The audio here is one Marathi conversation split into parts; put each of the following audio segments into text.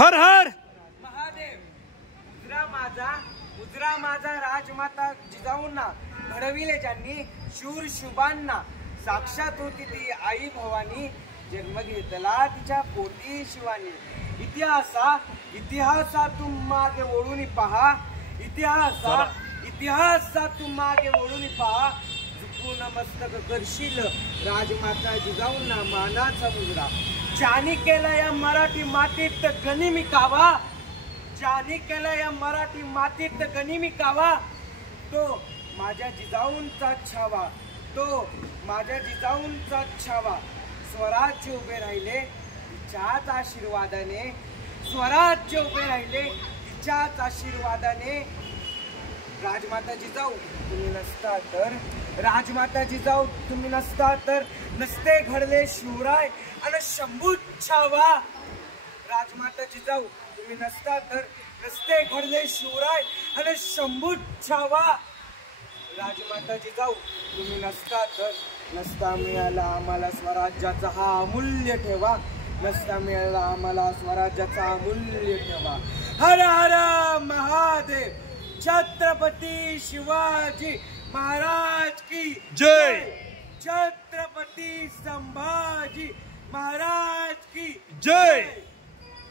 हर हर महादेव। उजरा माझा राजमाता जिजाऊंना घडविले ज्यांनी, शूर शुभांना साक्षात होती ती आई भवानी, जन्म घेतला तिच्या पोटी शिवानी। इतिहासातून मागे वळून पहा, इतिहासातून मागे वळून पहा, झुकून मस्तक करशील राजमाता जिजाऊंना मानाचा मुजरा। ज्याने केला या मराठी मातीत गनिमी कावा, ज्याने केला या मराठी मातीत गनिमी कावा, तो माझ्या जिजाऊंचा छावा, तो माझ्या जिजाऊंचा छावा। स्वराज्य उभे राहिले तिच्याच आशीर्वादाने, स्वराज्य उभे राहिले तिच्याच आशीर्वादाने। राजमाता जिजाऊ तुम्ही नसता तर, राजमाता जिजाऊ तुम्ही नसता तर, नसते घडले शिवराय आणि शंभू छावा। राजमाता जिजाऊ तुम्ही नसता तर, नसते घडले शिवराय आणि शंभू छावा। राजमाता जिजाऊ तुम्ही नसता तर, नसता मिळाला आम्हाला स्वराज्याचा हा अमूल्य ठेवा, नसता मिळाला आम्हाला स्वराज्याचा अमूल्य ठेवा। हर हर महादेव। छत्रपती शिवाजी महाराज की जय। छत्रपती संभाजी महाराज की जय।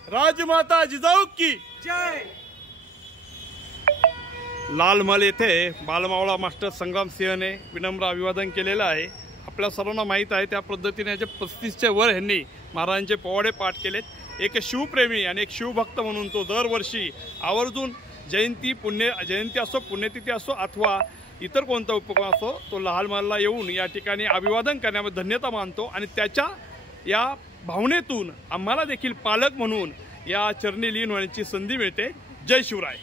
राजमाता जिजाऊ की जय। लालमहाल येथे बालमावळा मास्टर संग्राम सिंहने विनम्र अभिवादन केलेलं आहे। आपल्या सर्वांना माहीत आहे त्या पद्धतीने याचे 35च्या वर ह्यांनी महाराजांचे पोवाडे पाठ केलेत। एक शिवप्रेमी आणि एक शिवभक्त म्हणून तो दरवर्षी आवर्जून जयंती असो, पुण्यतिथी असो अथवा इतर कोणता उपक्रम असो, तो लालमहालला येऊन या ठिकाणी अभिवादन करण्यामध्ये धन्यता मानतो आणि त्याच्या या भावनेतून आम्हाला देखील पालक म्हणून या चरणी लीन होण्याची संधी मिळते। जय शिवराय।